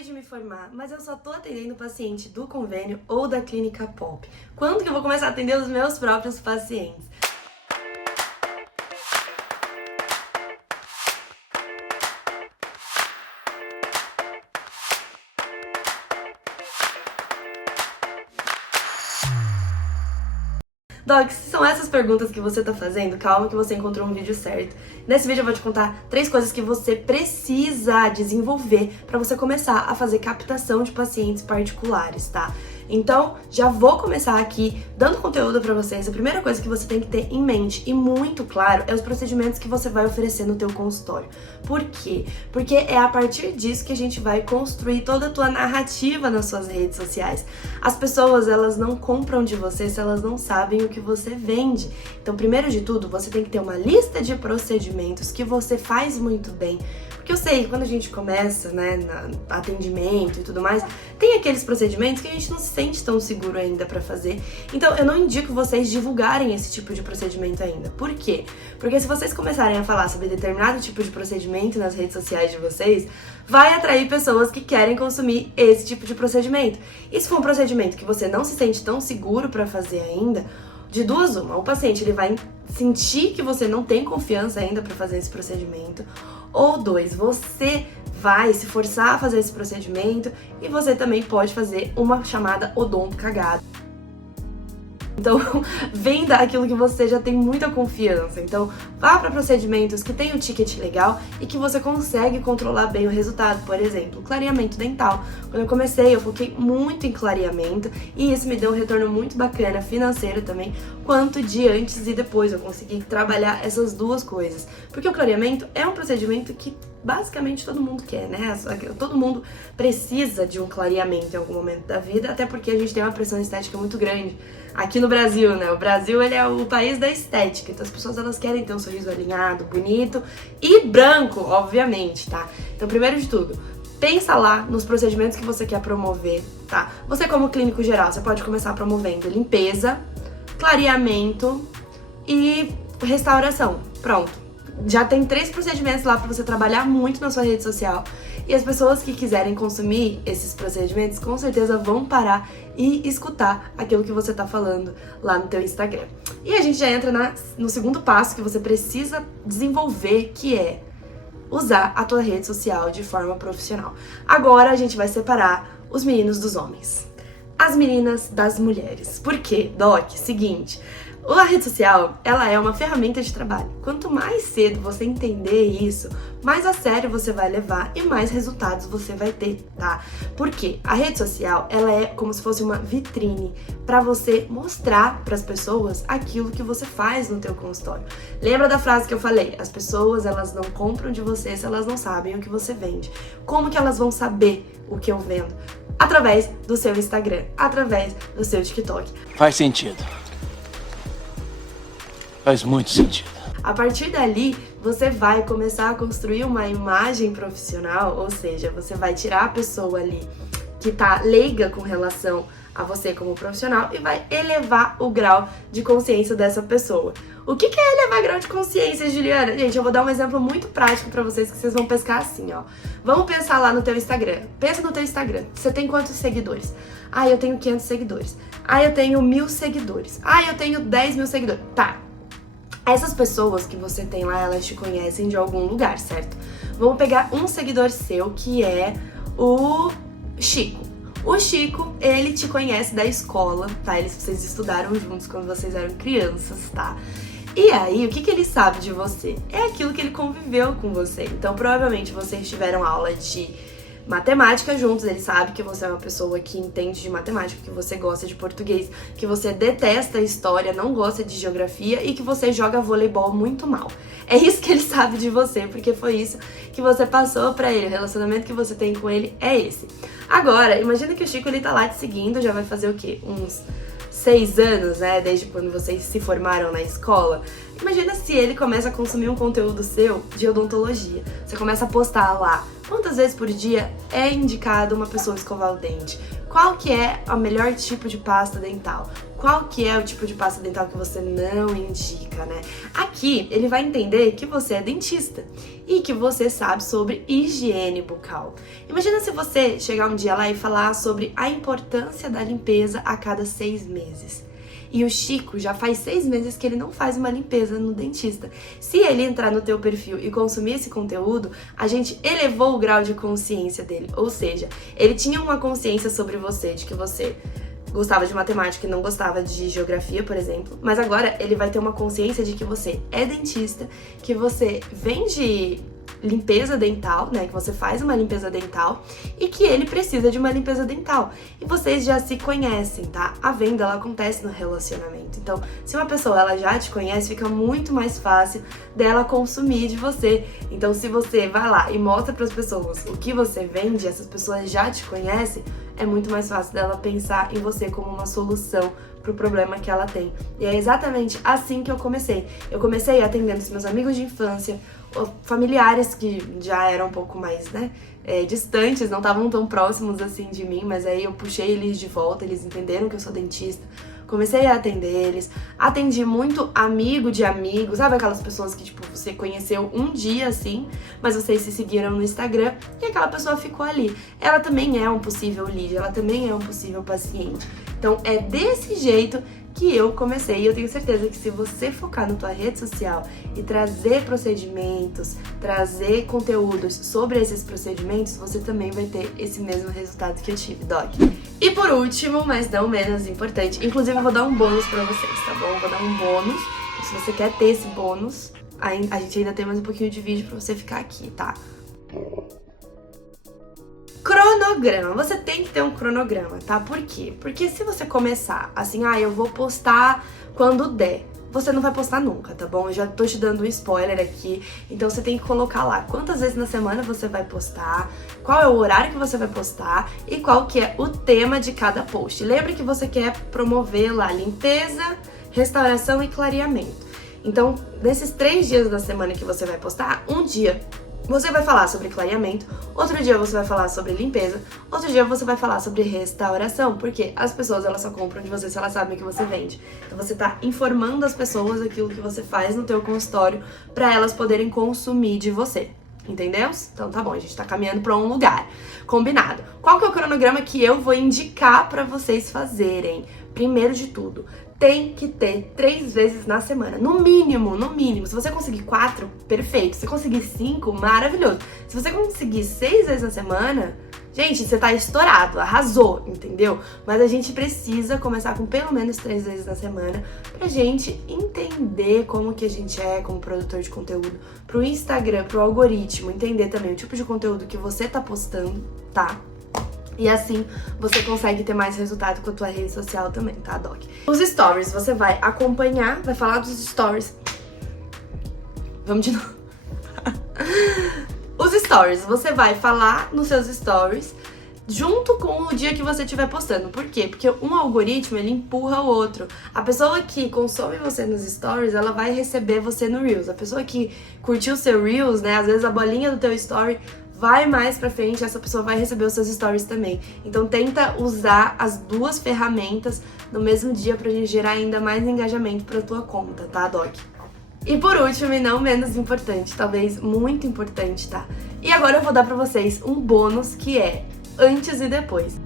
acabei de me formar, mas eu só tô atendendo paciente do convênio ou da clínica Pop. Quando que eu vou começar a atender os meus próprios pacientes? Doc, se são essas perguntas que você tá fazendo, calma que você encontrou um vídeo certo. Nesse vídeo eu vou te contar 3 coisas que você precisa desenvolver para você começar a fazer captação de pacientes particulares, tá? Então, já vou começar aqui dando conteúdo para vocês. A primeira coisa que você tem que ter em mente e muito claro é os procedimentos que você vai oferecer no teu consultório. Por quê? Porque é a partir disso que a gente vai construir toda a tua narrativa nas suas redes sociais. As pessoas, elas não compram de você se elas não sabem o que você vende. Então, primeiro de tudo, você tem que ter uma lista de procedimentos que você faz muito bem. Porque eu sei que quando a gente começa, né, no atendimento e tudo mais, tem aqueles procedimentos que a gente não se sente tão seguro ainda pra fazer. Então, eu não indico vocês divulgarem esse tipo de procedimento ainda. Por quê? Porque se vocês começarem a falar sobre determinado tipo de procedimento nas redes sociais de vocês, vai atrair pessoas que querem consumir esse tipo de procedimento. E se for um procedimento que você não se sente tão seguro pra fazer ainda, de duas uma, o paciente ele vai sentir que você não tem confiança ainda para fazer esse procedimento, ou 2, você vai se forçar a fazer esse procedimento e você também pode fazer uma chamada odonto cagada. Então, venda aquilo que você já tem muita confiança. Então, vá para procedimentos que tem um ticket legal e que você consegue controlar bem o resultado. Por exemplo, clareamento dental. Quando eu comecei, eu foquei muito em clareamento e isso me deu um retorno muito bacana, financeiro também, quanto de antes e depois. Eu consegui trabalhar essas duas coisas. Porque o clareamento é um procedimento que basicamente todo mundo quer, né? Todo mundo precisa de um clareamento em algum momento da vida, até porque a gente tem uma pressão estética muito grande aqui no Brasil, né? O Brasil, ele é o país da estética, então as pessoas, elas querem ter um sorriso alinhado, bonito e branco, obviamente, tá? Então, primeiro de tudo, pensa lá nos procedimentos que você quer promover, tá? Você, como clínico geral, você pode começar promovendo limpeza, clareamento e restauração. Pronto. Já tem 3 procedimentos lá para você trabalhar muito na sua rede social. E as pessoas que quiserem consumir esses procedimentos, com certeza vão parar e escutar aquilo que você tá falando lá no teu Instagram. E a gente já entra no segundo passo que você precisa desenvolver, que é usar a tua rede social de forma profissional. Agora a gente vai separar os meninos dos homens, as meninas das mulheres. Por quê, Doc? Seguinte, a rede social, ela é uma ferramenta de trabalho. Quanto mais cedo você entender isso, mais a sério você vai levar e mais resultados você vai ter, tá? Porque a rede social, ela é como se fosse uma vitrine para você mostrar para as pessoas aquilo que você faz no teu consultório. Lembra da frase que eu falei? As pessoas, elas não compram de você se elas não sabem o que você vende. Como que elas vão saber o que eu vendo? Através do seu Instagram, através do seu TikTok. Faz sentido. Faz muito sentido. A partir dali, você vai começar a construir uma imagem profissional, ou seja, você vai tirar a pessoa ali que tá leiga com relação a você como profissional e vai elevar o grau de consciência dessa pessoa. O que é elevar grau de consciência, Juliana? Gente, eu vou dar um exemplo muito prático pra vocês que vocês vão pescar assim, ó. Vamos pensar lá no teu Instagram. Pensa no teu Instagram. Você tem quantos seguidores? Ah, eu tenho 500 seguidores. Ah, eu tenho 1000 seguidores. Ah, eu tenho 10 mil seguidores. Tá. Essas pessoas que você tem lá, elas te conhecem de algum lugar, certo? Vamos pegar um seguidor seu, que é o Chico. O Chico, ele te conhece da escola, tá? Vocês estudaram juntos quando vocês eram crianças, tá? E aí, o que ele sabe de você? É aquilo que ele conviveu com você. Então, provavelmente, vocês tiveram aula de matemática juntos, ele sabe que você é uma pessoa que entende de matemática, que você gosta de português, que você detesta história, não gosta de geografia e que você joga voleibol muito mal. É isso que ele sabe de você, porque foi isso que você passou pra ele, o relacionamento que você tem com ele é esse. Agora, imagina que o Chico, ele tá lá te seguindo, já vai fazer o quê? Uns 6 anos, né, desde quando vocês se formaram na escola. Imagina se ele começa a consumir um conteúdo seu de odontologia. Você começa a postar lá quantas vezes por dia é indicado uma pessoa escovar o dente, qual que é o melhor tipo de pasta dental, qual que é o tipo de pasta dental que você não indica, né? Aqui ele vai entender que você é dentista e que você sabe sobre higiene bucal. Imagina se você chegar um dia lá e falar sobre a importância da limpeza a cada 6 meses. E o Chico já faz 6 meses que ele não faz uma limpeza no dentista. Se ele entrar no teu perfil e consumir esse conteúdo, a gente elevou o grau de consciência dele. Ou seja, ele tinha uma consciência sobre você, de que você gostava de matemática e não gostava de geografia, por exemplo. Mas agora ele vai ter uma consciência de que você é dentista, que você vende limpeza dental, né, que você faz uma limpeza dental e que ele precisa de uma limpeza dental. E vocês já se conhecem, tá? A venda, ela acontece no relacionamento. Então, se uma pessoa, ela já te conhece, fica muito mais fácil dela consumir de você. Então, se você vai lá e mostra para as pessoas o que você vende, essas pessoas já te conhecem, é muito mais fácil dela pensar em você como uma solução pro problema que ela tem. E é exatamente assim que eu comecei. Eu comecei atendendo os meus amigos de infância, familiares que já eram um pouco mais, né, distantes, não estavam tão próximos assim de mim, mas aí eu puxei eles de volta, eles entenderam que eu sou dentista, comecei a atender eles, atendi muito amigo de amigos, sabe aquelas pessoas que, tipo, você conheceu um dia, assim, mas vocês se seguiram no Instagram e aquela pessoa ficou ali. Ela também é um possível lead, ela também é um possível paciente. Então, é desse jeito que eu comecei, e eu tenho certeza que se você focar na tua rede social e trazer procedimentos, trazer conteúdos sobre esses procedimentos, você também vai ter esse mesmo resultado que eu tive, Doc. E por último, mas não menos importante, inclusive eu vou dar um bônus pra vocês, tá bom? Eu vou dar um bônus, se você quer ter esse bônus, a gente ainda tem mais um pouquinho de vídeo pra você ficar aqui, tá? Cronograma, você tem que ter um cronograma, tá? Por quê? Porque se você começar assim, eu vou postar quando der, você não vai postar nunca, tá bom? Eu já tô te dando um spoiler aqui, então você tem que colocar lá quantas vezes na semana você vai postar, qual é o horário que você vai postar e qual que é o tema de cada post. Lembre que você quer promover lá limpeza, restauração e clareamento. Então, nesses 3 dias da semana que você vai postar, um dia você vai falar sobre clareamento, outro dia você vai falar sobre limpeza, outro dia você vai falar sobre restauração, porque as pessoas, elas só compram de você se elas sabem o que você vende. Então você tá informando as pessoas aquilo que você faz no teu consultório para elas poderem consumir de você. Entendeu? Então tá bom, a gente tá caminhando pra um lugar. Combinado. Qual que é o cronograma que eu vou indicar pra vocês fazerem? Primeiro de tudo, tem que ter 3 vezes na semana. No mínimo, no mínimo. Se você conseguir 4, perfeito. Se você conseguir 5, maravilhoso. Se você conseguir 6 vezes na semana, gente, você tá estourado, arrasou, entendeu? Mas a gente precisa começar com pelo menos 3 vezes na semana pra gente entender como que a gente é como produtor de conteúdo, pro Instagram, pro algoritmo, entender também o tipo de conteúdo que você tá postando, tá? E assim você consegue ter mais resultado com a tua rede social também, tá, Doc? Os stories, você vai acompanhar, vai falar dos stories. Vamos de novo. Os stories, você vai falar nos seus stories junto com o dia que você estiver postando. Por quê? Porque um algoritmo, ele empurra o outro. A pessoa que consome você nos stories, ela vai receber você no Reels. A pessoa que curtiu o seu Reels, né, às vezes a bolinha do teu story vai mais pra frente, essa pessoa vai receber os seus stories também. Então tenta usar as 2 ferramentas no mesmo dia pra gente gerar ainda mais engajamento pra tua conta, tá, Doc? E por último, e não menos importante, talvez muito importante, tá? E agora eu vou dar pra vocês um bônus que é antes e depois.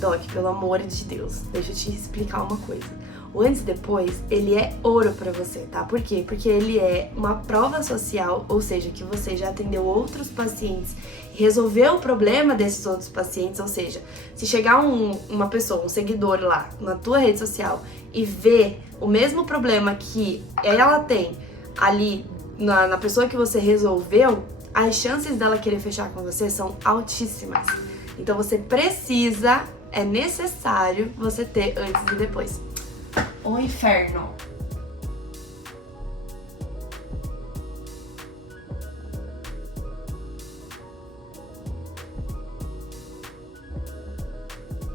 Doc, pelo amor de Deus, deixa eu te explicar uma coisa. O antes e depois, ele é ouro pra você, tá? Por quê? Porque ele é uma prova social, ou seja, que você já atendeu outros pacientes e resolveu o problema desses outros pacientes, ou seja, se chegar uma pessoa, um seguidor lá na tua rede social e ver o mesmo problema que ela tem ali na pessoa que você resolveu, as chances dela querer fechar com você são altíssimas. Então você precisa, é necessário você ter antes e depois. O inferno.